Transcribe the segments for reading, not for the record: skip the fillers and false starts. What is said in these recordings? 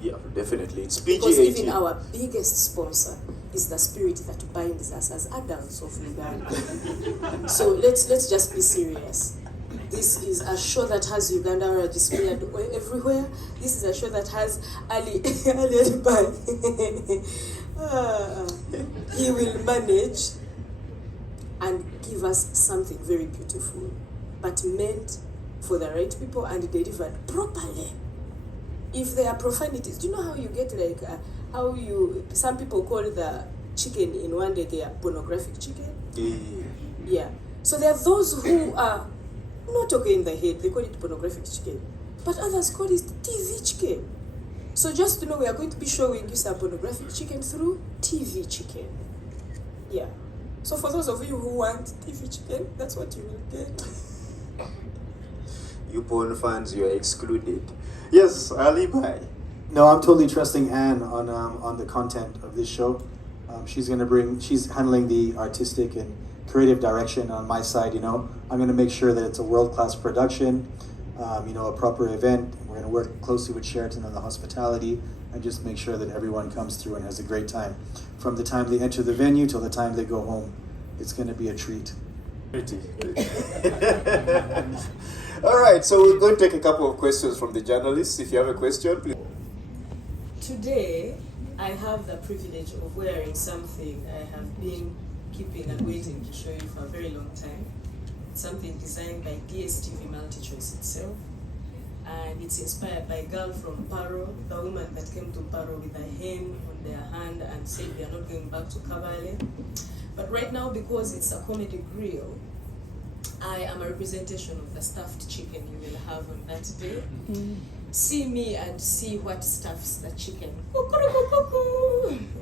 Yeah, definitely. It's Because PG-18. even our biggest sponsor is the spirit that binds us as adults of Uganda. So let's just be serious. This is a show that has Uganda displayed everywhere. This is a show that has Ali Bai. He will manage and give us something very beautiful, but meant for the right people and delivered properly. If there are profanities, do you know how you get some people call the chicken in one day they are pornographic chicken? Yeah. So there are those who are not okay in the head, they call it pornographic chicken. But others call it TV chicken. So just to know, we are going to be showing you some pornographic chicken through TV chicken. Yeah. So for those of you who want TV chicken, that's what you will get. You porn fans, you are excluded. Yes, Ali Bai. No, I'm totally trusting Anne on the content of this show. She's handling the artistic and creative direction on my side. I'm going to make sure that it's a world-class production, a proper event. We're going to work closely with Sheraton on the hospitality and just make sure that everyone comes through and has a great time. From the time they enter the venue till the time they go home, it's going to be a treat. All right, so we're going to take a couple of questions from the journalists. If you have a question, please. Today, I have the privilege of wearing something I have been keeping and waiting to show you for a very long time. It's something designed by DSTV MultiChoice itself. And it's inspired by a girl from Paro, the woman that came to Paro with a hen on their hand and said they are not going back to Kabale. But right now, because it's a comedy grill, I am a representation of the stuffed chicken you will have on that day. See me and see what stuffs the chicken.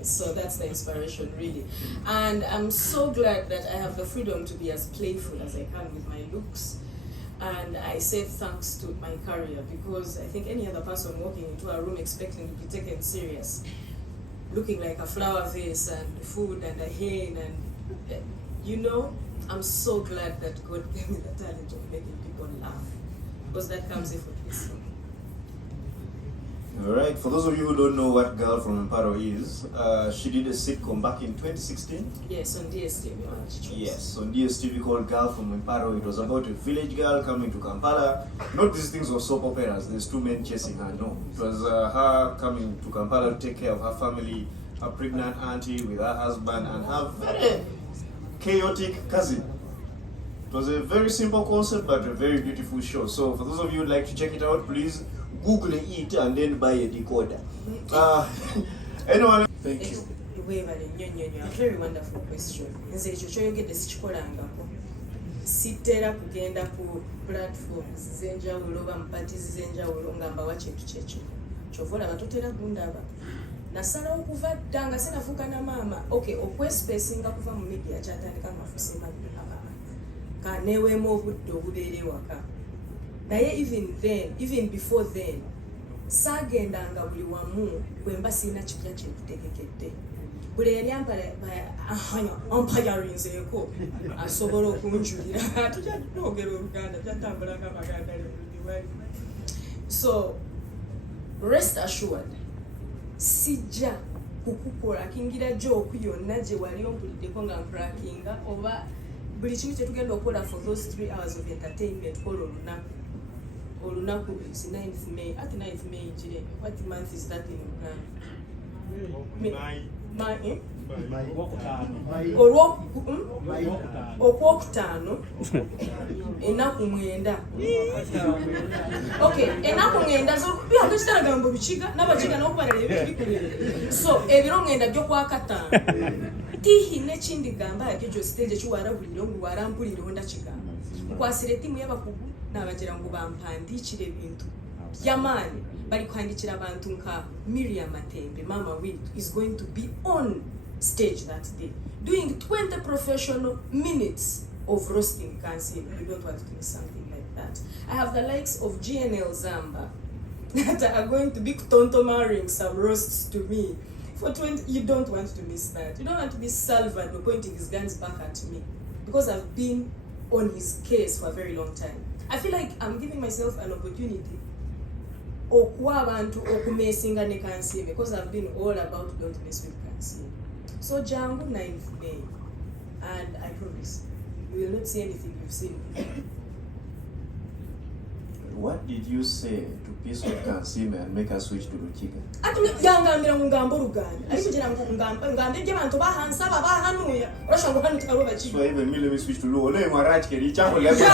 So that's the inspiration, really. And I'm so glad that I have the freedom to be as playful as I can with my looks. And I say thanks to my career, because I think any other person walking into a room expecting to be taken serious, looking like a flower vase and food and a hen and I'm so glad that God gave me the talent of making people laugh, because that comes effortlessly. All right, for those of you who don't know what Girl from Emparo is, she did a sitcom back in 2016. Yes, on DSTV. Yes, on DSTV called Girl from Emparo. It was about a village girl coming to Kampala. Not these things of soap operas, there's two men chasing her, no. It was her coming to Kampala to take care of her family, her pregnant auntie with her husband, and her very chaotic cousin. It was a very simple concept, but a very beautiful show. So for those of you who'd like to check it out, please Google it and then buy a decoder. Anyone? Thank you. A very wonderful question. Sitera kugenda ku platforms zenjawulo ba mpatizi zenjawulo ngamba wakintu kyekyo kyovola batotera gundaba nasala okuva ddanga sinafuuka na maama okwespacinga kuva mu media kyatandika mafusimba kaneweemu obudde obubeere waka naye even before then saagendanga buli wamu bwemba siina kipya kyekutegekedde buli yali ampayarinzeeko asobola okunjulira tukyanoogera oluganda kyatambulanga amaganda liwali. So rest assured sijja kukukorakingira joke yonna gye wali ompuliddeko nga nkurakinga oba buli kimu kyetugenda okukola for those 3 hours of entertainment kola olunaku is 9th May. At 9th May jire, what month is that in Uganda? Okwokutaano enaku mwenda. Enaku mwenda byakitaragambo bikiga n'abakiga n'okubalira ebikuli. So ebiro mwenda by'okwakataano tihi n'ekindi gamba yakyo stage kiwarabulira ngu warampulira onda kigamba nkwasira ettiimu y'abakugu n'abagira ngu bampandiikira ebintu by'amaanyi bali kuhandikira abantu nka Miriam Matembe, Mama Wit is going to be on stage that day doing 20 professional minutes of roasting Kansiime. You don't want to miss something like that. I have the likes of GNL Zamba that are going to be tontomaring some roasts to me for 20. You don't want to miss that. You don't want to miss Salvador pointing his guns back at me, because I've been on his case for a very long time. I feel like I'm giving myself an opportunity okuwa abantu okumesinga ne Kansiime, because I've been all about don't mess with Kansiime. So jangu 9th May, and I promise you will not see anything you've seen. What did you say to piece with Kansiime and make her switch to Ruchiga? Ati yangambira ngamba Luganda. Ariko jira ngamba ibyo abantu bahansaba bahanuya. Urashaka hano tukaro bachiga. So even me let me switch to Luo. Ole mwarach ke richango lebe.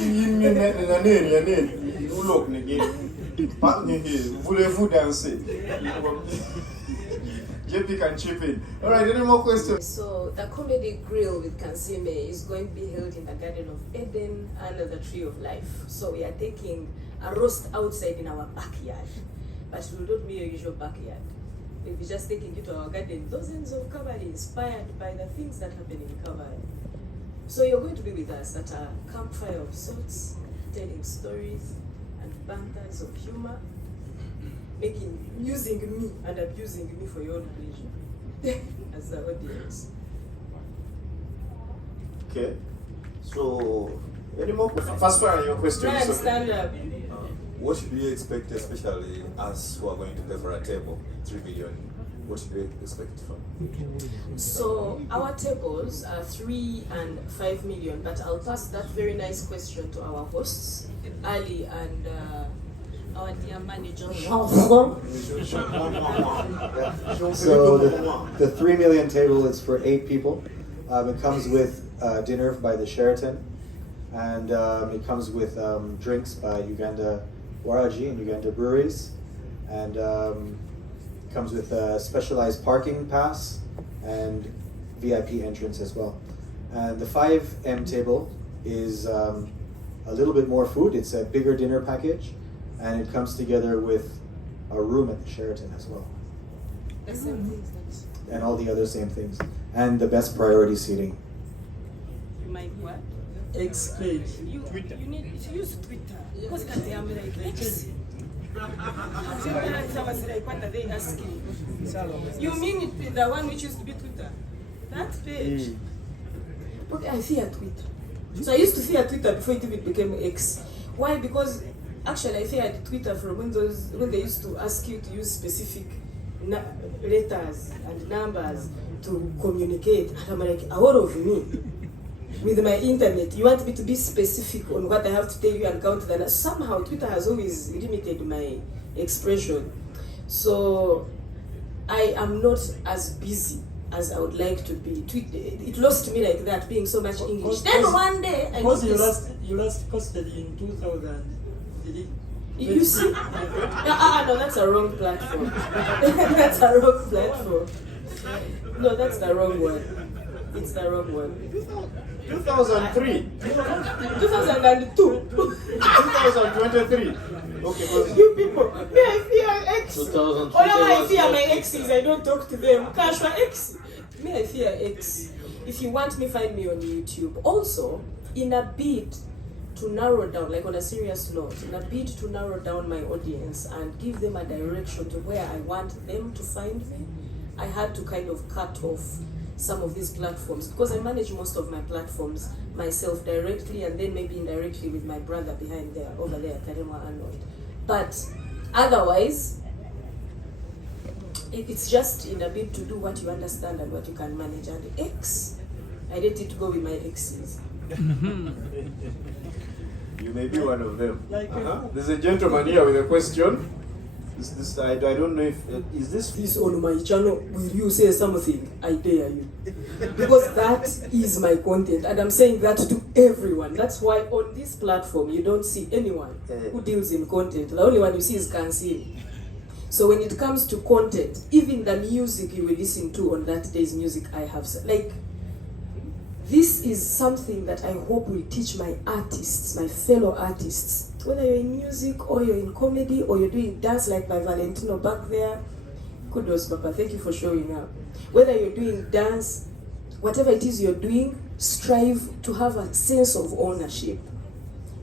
Yin nene. Ulok nege. Voulez-vous danser? JP can chip in. All right, any more questions? So the comedy grill with Kansiime is going to be held in the Garden of Eden under the Tree of Life. So we are taking a roast outside in our backyard, but it will not be your usual backyard. We'll be just taking you to our garden, dozens of Calvary inspired by the things that happen in Calvary. So you're going to be with us at a campfire of sorts, telling stories and banters of humor, using me and abusing me for your own pleasure as the audience. Okay. So, any more questions? First one, your question. Brian, stand up. What should we expect, especially us who are going to pay for a table, 3 million? What should we expect from? So our tables are 3 and 5 million, but I'll pass that very nice question to our hosts, Ali and our dear manager. So the 3 million table is for 8 people. It comes with dinner by the Sheraton, and it comes with drinks by Uganda Waraji and Uganda Breweries, and comes with a specialized parking pass and VIP entrance as well. And the 5M table is a little bit more food. It's a bigger dinner package, and it comes together with a room at the Sheraton as well. The same things that And all the other same things. And the best priority seating. you might what? X page. You need to use Twitter. Because they are like X. What are they asking? You mean the one which used to be Twitter? That page. Okay, I fear Twitter. So I used to fear Twitter before it even became X. Why? Because actually I feared Twitter from when they used to ask you to use specific letters and numbers to communicate. And I'm like, out of me. With my internet, you want me to be specific on what I have to tell you and count that. Somehow Twitter has always limited my expression. So I am not as busy as I would like to be. It lost me like that, being so much English. Then one day I Because you last posted in 2000, did it? You see? No, that's a wrong platform. That's a wrong platform. No, that's the wrong one. It's the wrong one. 2003. 2002. 2023. Okay, but You people, me I fear X. 2003 All I was fear not- my exes, I don't talk to them. Kashwa X. Me I fear X. If you want me, find me on YouTube. Also, in a bid to narrow down, like on a serious note, in a bid to narrow down my audience and give them a direction to where I want them to find me, I had to kind of cut off some of these platforms because I manage most of my platforms myself directly and then maybe indirectly with my brother behind there, over there, Karema Arnold. But otherwise, it's just in a bid to do what you understand and what you can manage. And X, I let it go with my exes. you may be one of them. Like There's a gentleman here with a question. I don't know if is this. This on my channel, will you say something? I dare you. Because that is my content and I'm saying that to everyone. That's why on this platform you don't see anyone who deals in content. The only one you see is Kansiime. So when it comes to content, even the music you will listen to on that day's music, I have like this is something that I hope will teach my artists, my fellow artists, whether you're in music or you're in comedy or you're doing dance like by Valentino back there. Kudos, Papa. Thank you for showing up. Whether you're doing dance, whatever it is you're doing, strive to have a sense of ownership.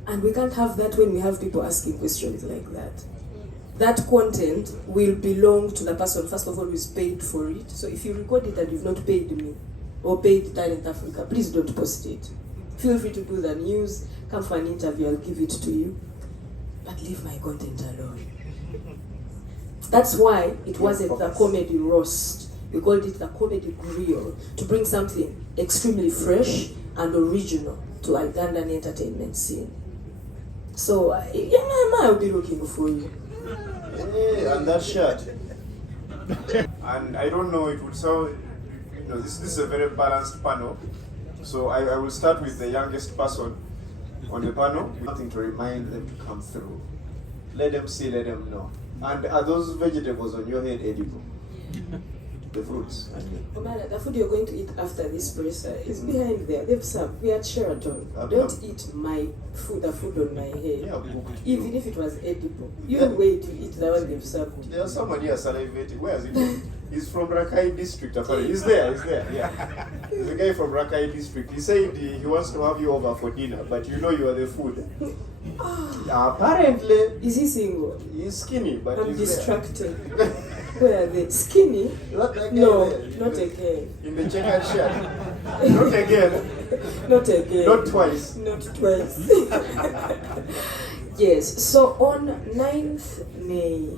And we can't have that when we have people asking questions like that. That content will belong to the person, first of all, who is paid for it. So if you record it and you've not paid me or paid Talent Africa, please don't post it. Feel free to do the news, come for an interview, I'll give it to you. but leave my content alone. That's why it wasn't the comedy roast. We called it the comedy grill, to bring something extremely fresh and original to Ugandan entertainment scene. So, I'll be looking for you. Hey, and that shirt. And I don't know, it would sound, this is a very balanced panel. So I will start with the youngest person on the panel. Nothing to remind them to come through. Let them see, let them know. And are those vegetables on your head edible? The fruits. Omara, the food you're going to eat after this presser is behind there. They've served. We are at Sheraton. Don't eat my food, the food on my head. Yeah, even if it was edible. You wait to eat the one they've served. There's somebody here salivating. Where is he? He's from Rakai district. Apparently. He's there, yeah. He's a guy from Rakai district. He said he wants to have you over for dinner, but you are the food. Apparently. Is he single? He's skinny, but I'm he's distracted. Where are they? Skinny? Not again. No, there. not again. In the checkered shirt. Not again. Not again. Not twice. Not twice. Yes, so on 9th May,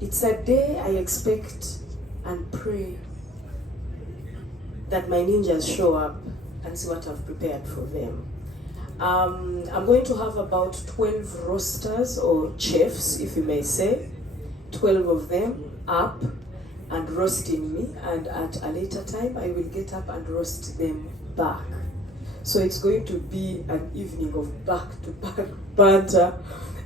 it's a day I expect and pray that my ninjas show up and see what I've prepared for them. I'm going to have about 12 roasters or chefs, if you may say, 12 of them up and roasting me, and at a later time I will get up and roast them back. So it's going to be an evening of back-to-back banter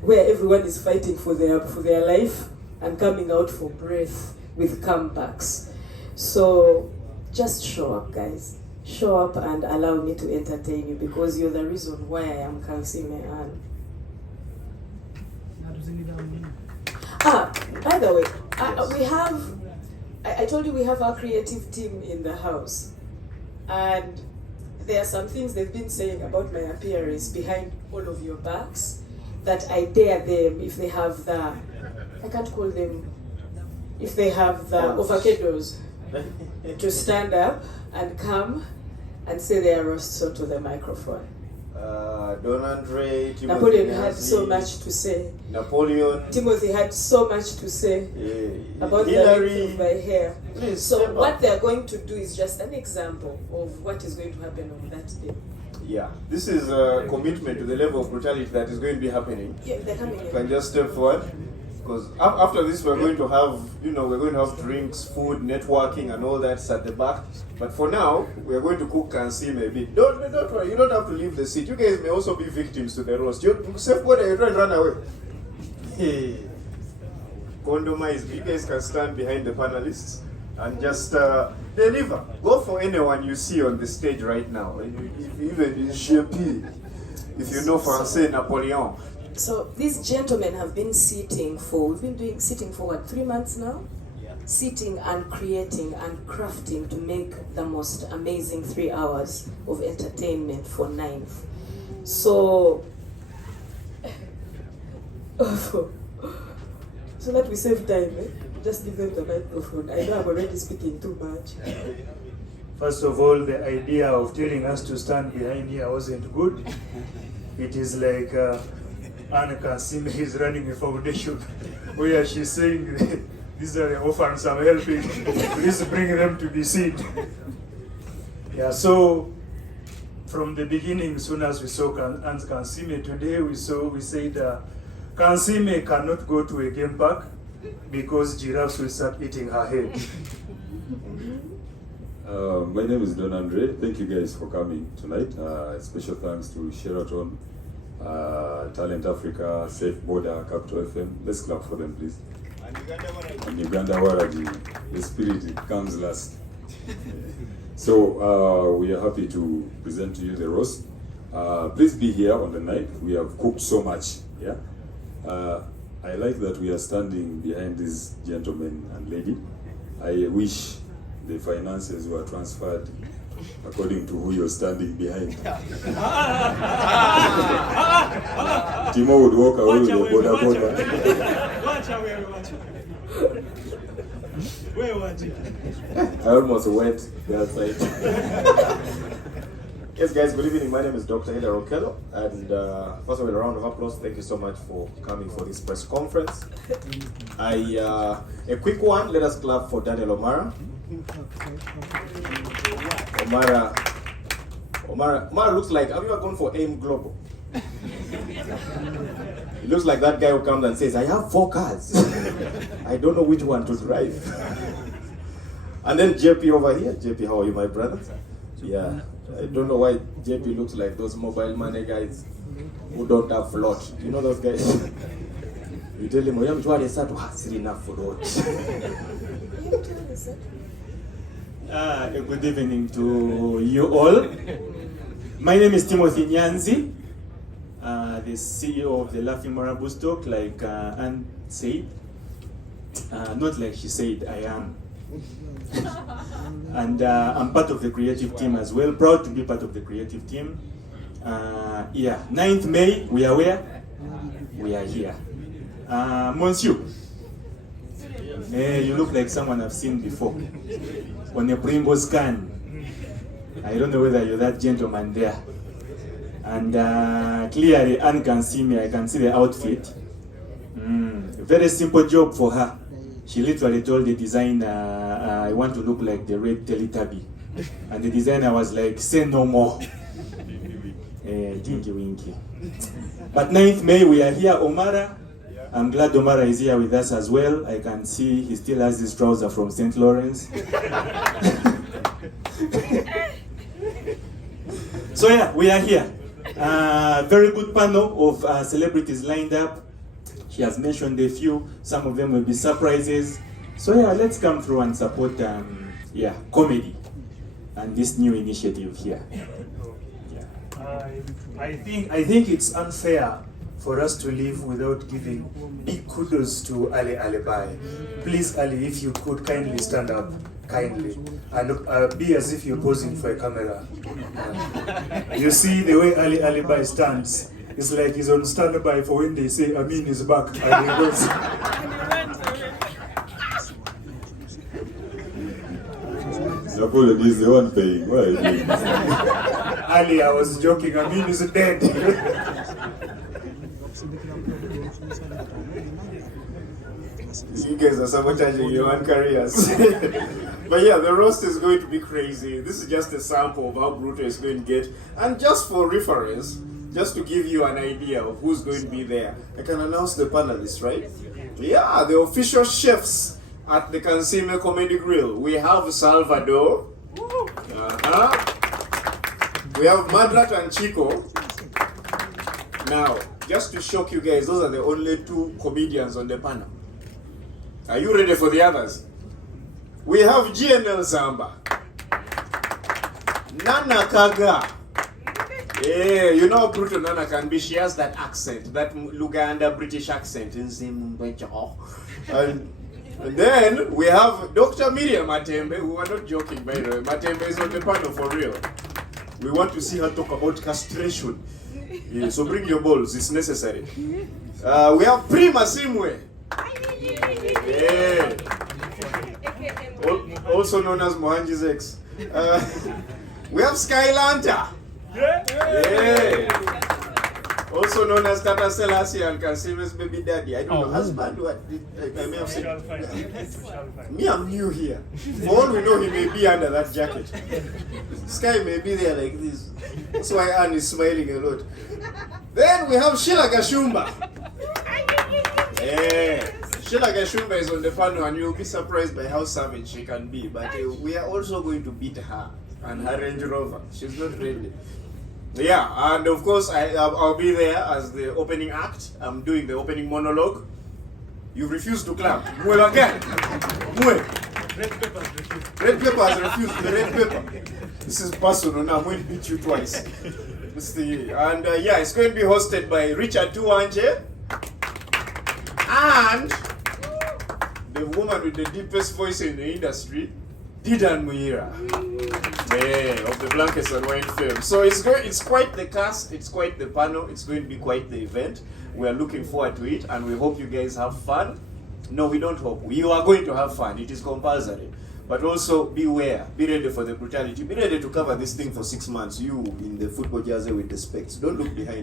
where everyone is fighting for their life and coming out for breath with comebacks. So just show up, guys. Show up and allow me to entertain you, because you're the reason why I am Kansiime. By the way, I told you we have our creative team in the house, and there are some things they've been saying about my appearance behind all of your backs that I dare them, if they have the, I can't call them, if they have the avocados, to stand up and come and say their roasts onto the microphone. Don Andre, Timothy Napoleon Nancy, had so much to say. Napoleon. Timothy had so much to say about Hillary. the length of my hair. Please, So what they're going to do is just an example of what is going to happen on that day. Yeah, this is a commitment to the level of brutality that is going to be happening. Yeah, they're coming in. You can just step forward, because after this we're going to have, we're going to have drinks, food, networking, and all that's at the back. But for now, we're going to cook Kansiime a bit. Don't worry, you don't have to leave the seat. You guys may also be victims to the roast. You safe word, you try and run away. Hey, condomize. You guys can stand behind the panelists and just deliver. Go for anyone you see on the stage right now. Even GP, if you know Francais, Napoleon. So these gentlemen have been sitting for, what, 3 months now? Sitting and creating and crafting to make the most amazing 3 hours of entertainment for 9th. So, so that we save time, just give them the microphone. I know I'm already speaking too much. First of all, the idea of telling us to stand behind here wasn't good. It is like Kansiime is running a foundation where she's saying, these are the orphans I'm helping, please bring them to be seen. Yeah, so from the beginning, soon as we saw Kansiime today, we said Kansiime cannot go to a game park because giraffes will start eating her head. My name is Don Andre. Thank you guys for coming tonight. Special thanks to Sheraton, Talent Africa, Safe Border, Capital FM. Let's clap for them, please. And Uganda Waraji, the spirit comes last. So we are happy to present to you the roast. Please be here on the night. We have cooked so much. Yeah. I like that we are standing behind this gentleman and lady. I wish the finances were transferred according to who you're standing behind. Timo would walk away with the border. I almost went that side. Yes, guys, good evening. My name is Dr. Ida Rokello, and first of all, a round of applause. Thank you so much for coming for this press conference. A quick one, let us clap for Daniel Omara. Omara looks like, have you ever gone for AIM Global? He looks like that guy who comes and says, I have 4 cars. I don't know which one to drive. And then JP over here. JP, how are you, my brother? Yeah, I don't know why JP looks like those mobile money guys who don't have float. You know those guys? You tell him, I'm trying to have enough float. Good evening to you all. My name is Timothy Nyanzi, the CEO of the Laughing Marabou Stock, like Anne said. Not like she said, I am. And I'm part of the creative team as well, proud to be part of the creative team. 9th May, we are where? We are here. Monsieur, you look like someone I've seen before. On a Pringo scan. I don't know whether you're that gentleman there. And clearly, Anne Kansiime, I can see the outfit. Very simple job for her. She literally told the designer, I want to look like the red Teletubby. And the designer was like, say no more. Dinky winky. But 9th May, we are here. Omara, I'm glad Omara is here with us as well. I can see he still has his trouser from St. Lawrence. So yeah, we are here. Very good panel of celebrities lined up. She has mentioned a few. Some of them will be surprises. So yeah, let's come through and support comedy and this new initiative here. I think it's unfair for us to leave without giving big kudos to Ali Alibai. Please, Ali, if you could kindly stand up, kindly, and be as if you're posing for a camera. You see the way Ali Alibai stands, it's like he's on standby for when they say Amin is back and he goes. Apologies, the one paying. Why are you doing this? Ali, I was joking, Amin is dead. You guys are sabotaging your own careers. But yeah, the roast is going to be crazy. This is just a sample of how brutal it's going to get. And just for reference, just to give you an idea of who's going to be there, I can announce the panelists, right? Yeah, the official chefs at the Kansiime Comedy Grill. We have Salvador. We have Madrat and Chico. Now, just to shock you guys, those are the only 2 comedians on the panel. Are you ready for the others? We have GNL Zamba. Nana Kaga. Yeah, you know how brutal Nana can be. She has that accent, that Luganda British accent. And then we have Dr. Miriam Matembe, who are not joking, by the way. Matembe is on the panel for real. We want to see her talk about castration. Yeah, so bring your balls, it's necessary. We have Prima Simwe. Yeah. Also known as Mohanji's ex. We have Skylanta. Yeah. Also known as Tata Selassie and Kansiime's baby daddy. I don't know, husband, what? I may have said. Me, I'm new here. For all we know, he may be under that jacket. Sky may be there like this. That's why Anne is smiling a lot. Then we have Sheila Gashumba. Yeah. Sheila Gashumba is on the panel and you'll be surprised by how savage she can be. But we are also going to beat her and her Range Rover. She's not ready. Yeah, and of course I'll be there as the opening act. I'm doing the opening monologue. You refuse to clap. Mwe again. Mwe. Red paper has refused. The red paper. This is personal now. I'm going to beat you twice. And it's going to be hosted by Richard Tuwanje and the woman with the deepest voice in the industry, Didan Muira, of the Blankets and Wine fame. So it's quite the cast, it's quite the panel, it's going to be quite the event. We are looking forward to it and we hope you guys have fun. No, we don't hope. You are going to have fun. It is compulsory. but also beware, be ready for the brutality, be ready to cover this thing for 6 months. You in the football jersey with the specs, don't look behind.